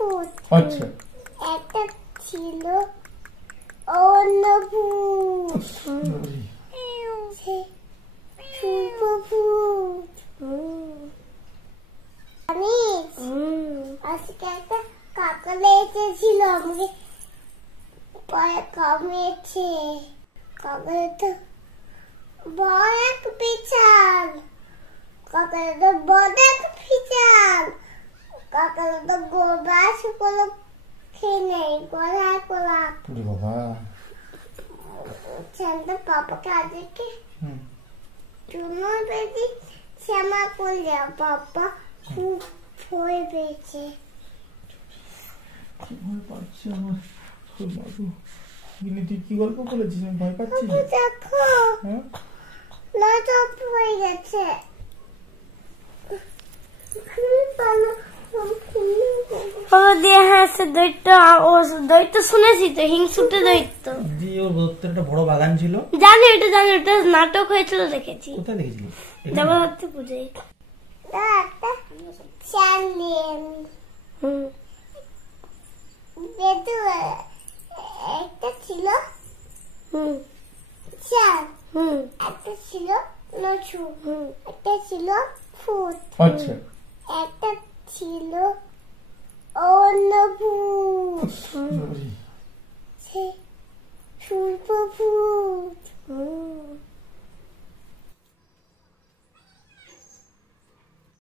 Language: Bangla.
ভূত। আচ্ছা। একটা ছিল অন্য ভূত। শুভ ভূত। জানিস আজকে একটা কাকলে এসেছিল আমাকে পরে কামড়েছে। কাকলে তো বড় এক বিছাল। কাকলে তো বড় এক বিছাল। কাকলে তো গোবাস গুলো খেয়ে নেই গোলা গোলা। বাবা সেটা পাপাকে আজকে চুনো পেয়েছি শ্যামা করলে পাপা খুব ভয় পেয়েছে। ভয় পাচ্ছি আমার। তুই কি গল্প বলেছিস? আমি ভয় পাচ্ছি। দেখো লাইট অফ হয়ে গেছে। দৈত্য শুনেছি তো, হিংসুটে দৈত্য। ওর একটা বড় বাগান ছিল। জানি ওটা নাটক হয়েছিল, দেখেছি। কোথায় দেখেছিলি? জগদ্ধাত্রী পুজোয়। একটা চ্যালেঞ্জ একটা ছিল চাল, একটা ছিল লচু, একটা ছিল ফুট, আচ্ছা, একটা ছিল অন্য ভূত, শুভ ভূত।